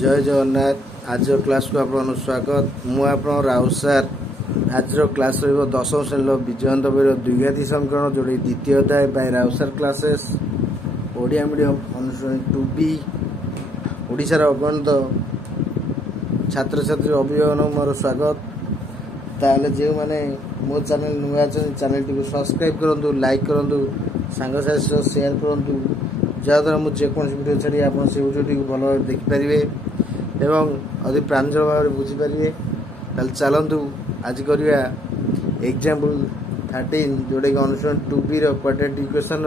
जय जगन्नाथ। आज क्लास को आपन स्वागत। मु आपन राउत सार। आज क्लास रहिबो दशम श्रेणी विजयंत बहिर द्विघाती समीकरण जोड़े द्वितीय अध्याय बाय राउत सार क्लासेस ओडिया मीडियम अनुश्रेणी 2B ओडिशार अगणित छात्र छात्री अभिभावक मोर स्वागत। ताले जे माने मो चैनल नुआ चैनल टी सब्सक्राइब करंतु, लाइक करंतु, सांग साथी शेयर करंतु, जहाँद्वारा मुझे वीडियो छाड़ी आप से वीडियो भल देखिपारे एवं अति प्रांजल भाव में बुझीपारे। चलतु आज करिया एग्जांपल 13 जोटा कि अनुसरण 2B क्वाड्रेटिक इक्वेशन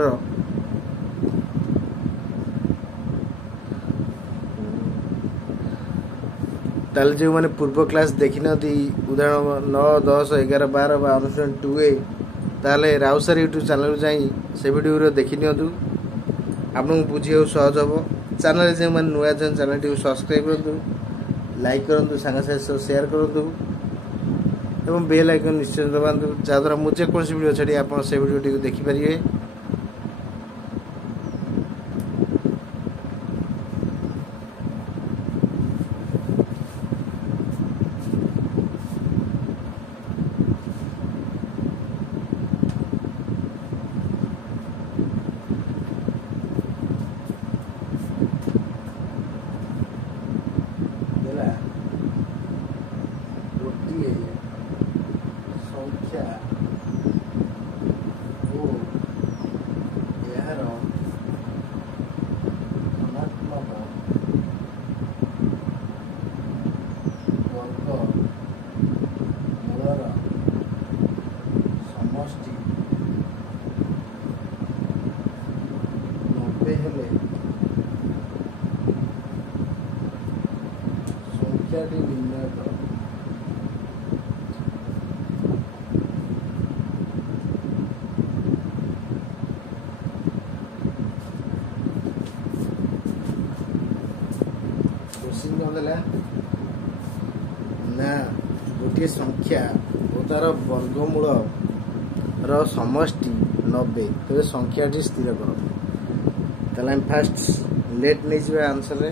ताल जो मैंने पूर्व क्लास देखी उदाहरण 9, 10, 11, 12 अनुसरण 2A ताले राउत सार यूट्यूब चैनल जाई से वीडियो देखी नियंतु। आपको बुझे सहज हम। चैनल जो मैंने नुआ चैनल टी सब्सक्राइब करूँ, लाइक करूँ, सांग साथी शेयर करूँ एवं बेल आइकन निश्चय दबातु, जहाँद्वारा मुझे कौन वीडियो छाड़ी आप से वीडियो टी देखिपारे। संख्या ओ यार धनात्मक वर्ग मूलर समष्टि 90 हेले संख्याटी निर्णय कर। ना गोटे संख्या और तार वर्गमूल समष्टि 90 तेज संख्याटी स्थिर कर। फास्ट लेट नहीं जाए आंसर रे।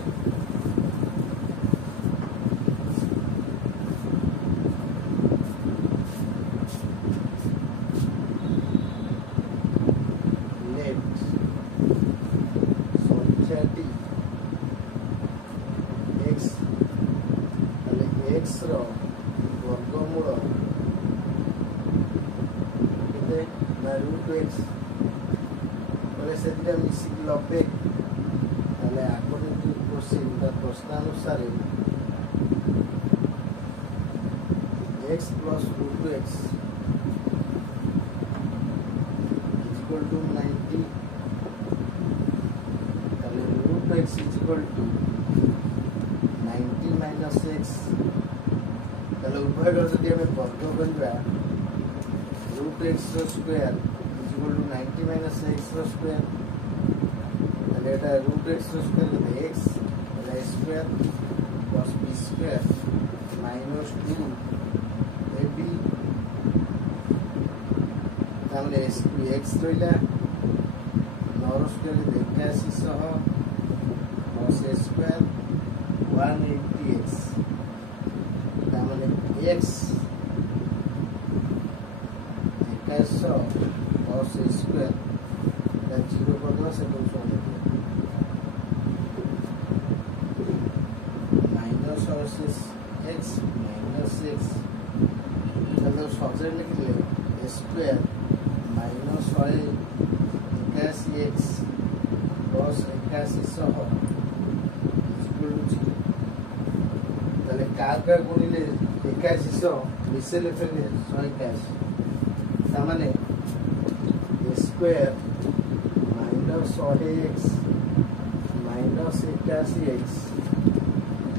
संख्याटी x वर्गमूल √x से मिसिक 90 अकॉर्डिंग टू क्वेश्चन प्रश्नानुसार x plus √x equal to 90 √x equal to 90 minus x उभय जदि आम वर्ग करवा √x square equal to 90 minus x square √x square x square plus b square minus 2ab तामने x रहा 9 square 81 plus a square 180x x 2100 plus a square 0 कर से minus x minus x सजे लिखिले a square minus 81x plus 8100 का गुणिले 8100 मिसेले फेले 181 माने a square minus 100x minus 81x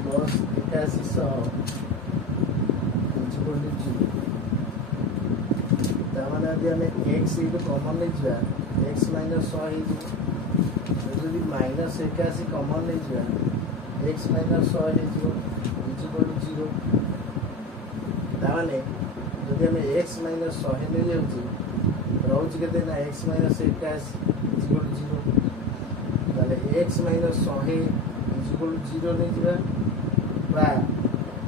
plus 8100 माने यदि हमें x कॉमन नहीं जा x माइनस 100 यदि माइनस 81 कॉमन नहीं जा x माइनस 100 0 ताने जदि हमें x माइनस 100 नहीं जाउची रोज के ना x माइनस 81 0 ताले x माइनस 100 इक्वल टू 0 नहीं जिबा बा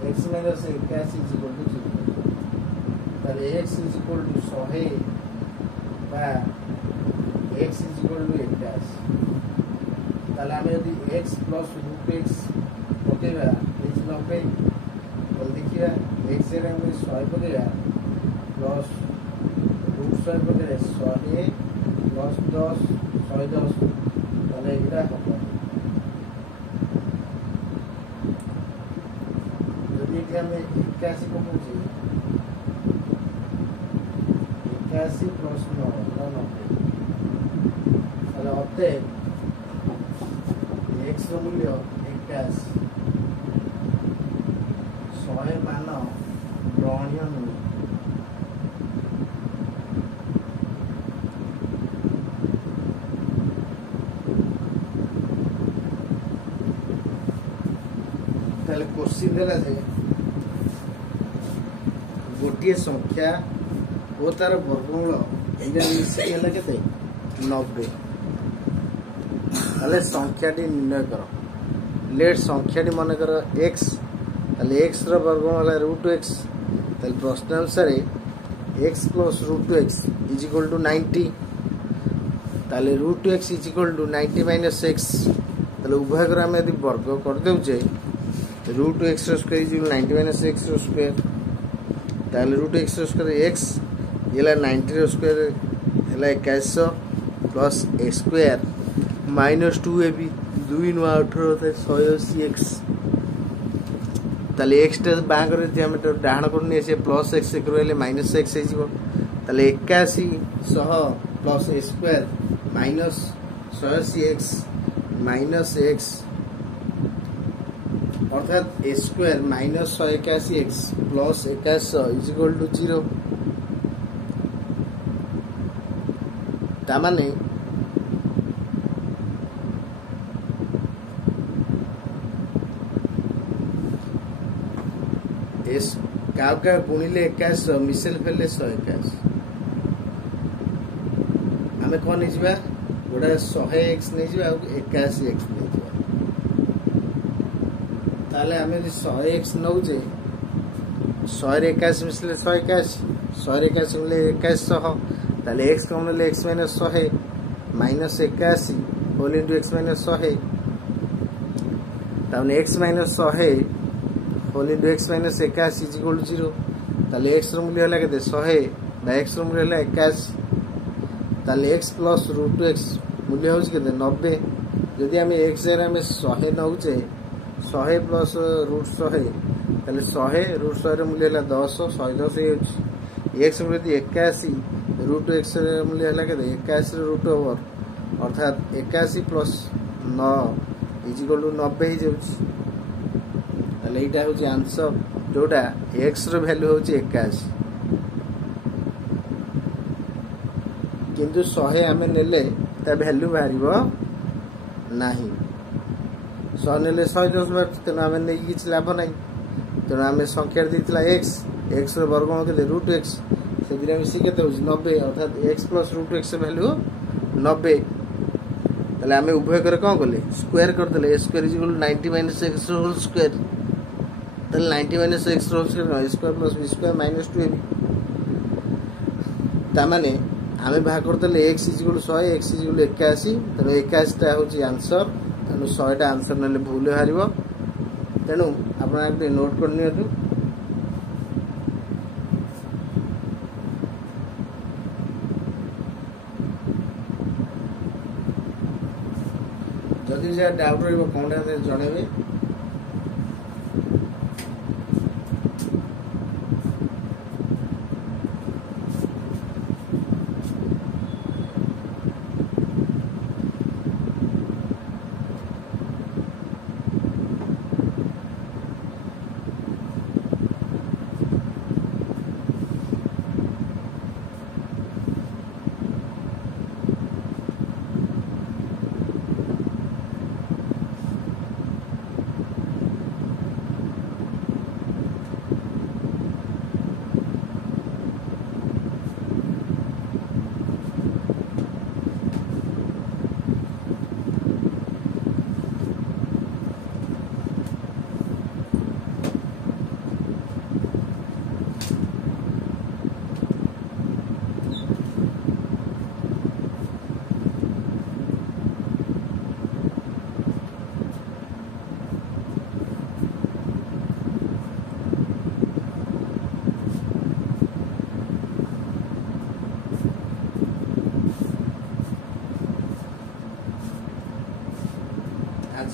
x minus 81 is equal to 0 ताले x इज इक्वल टू 100 बा x इज इक्वल टू 81 ताले हम यदि x प्लस रूट x पकेबा इज 90 बोल देखिया x रे हम 100 पकेबा प्लस रूट 100 पकेबा 100 प्लस 10 110 ताले एटा हबो जदि एटा हम 81 पकोछि 81 प्लस 9 90 ताले अते x ର ମୂଲ୍ୟ 81 100 ମାନ ଗ୍ରହଣୀୟ ନୁହେଁ ତାହେଲେ କୋଶ୍ଚିନ୍ ଦେଲା ଯେ ଗୋଟିଏ ସଂଖ୍ୟା ଓ ତାର ବର୍ଗମୂଳ ଏଇଟା ମିଶିକି ହେଲା କେତେ 90 তাহলে সংখ্যাটি নির্ণয় কর লেট সংখ্যাটি মনে কর x তাহলে x র বর্গমূল হলা √x তাহলে প্রশ্ন অনুসারে x plus √x is equal to 90 তাহলে √x is equal to 90 minus x তাহলে উভয় করে আমি যদি বর্গ করে দেউছে √x র square is equal 90 minus x র স্কয়ার তাহলে √x র স্কয়ার x এলা 90 র স্কয়ার এলা 2100 plus x square minus 2ab 2 नु 18 তে 180x তাহলে x টা বাঁ করে যদি আমি ডাহাণ করে নিয়ে আসে প্লাস x করলে মাইনাস x হই যাব তাহলে 81 সহ plus a square minus 180x minus x অর্থাৎ a square minus 181x plus 2100 is equal to 0 তার মানে एस काव का गुणिले 21 मिसेल फेले 121 हमें कोन नै जिबा गोडा 100x नै जिबा 81x नै जिबा ताले हमें 100x नौ जे 100 रे 21 मिसले 121 100 रे 21 मिले 2100 ताले x कम ले x - 100 minus 81 whole into x - 100 ताने x - 100 whole into x minus 81 is equal to 0 ताले x ର ମୂଲ୍ୟ ହେଲା କେତେ 100 बा x ର ମୂଲ୍ୟ ହେଲା 81 ताले x प्लस √x मूल्य होउछ केते 90 जदि हम x रे हम 100 नउचे 100 प्लस √100 ताले 100 √100 ର मूल्य ହେଲା 10 110 होउछ x मूल्य 81 √x ର मूल्य ହେଲା केते 81 ର रूट ओवर अर्थात 81 प्लस 9 इज इक्वल टू 90 ही जाउछ ताले एटा होची आंसर जोटा x रो वैल्यू होची 81 किंतु 100 हमें नेले ता वैल्यू बाहरिबो नाही 100 नेले 110 बार तने हमें नै किछ लाभ नाही तने हमें संख्या दितला x रो वर्गमूल केले √x सेदिरा मिसी केते होची 90 अर्थात x प्लस √x वैल्यू 90 ताले हमें उभय करे कोन करले स्क्वायर कर देले a square is equal to 90 minus x whole square ताले 90 minus x whole square square plus b square minus 2ab ता माने हमें भाग कर देले x is equal to 100 x is equal to 81 तने 81 ता होची आंसर तने 100 टा आंसर नले भूल हारिबो तेनु आपन आके नोट कर नियतु जदि जे डाउट रहबो कोनडा जणेबे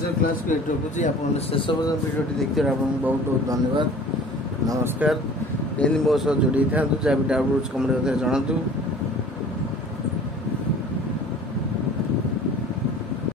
आज क्लास को रखुच्छी आप शेष पर्यटन भिडियो देखते बहुत बहुत धन्यवाद नमस्कार एमती मो सह जोड़ी था जहाँ भी डाउट कमेंट जनातु।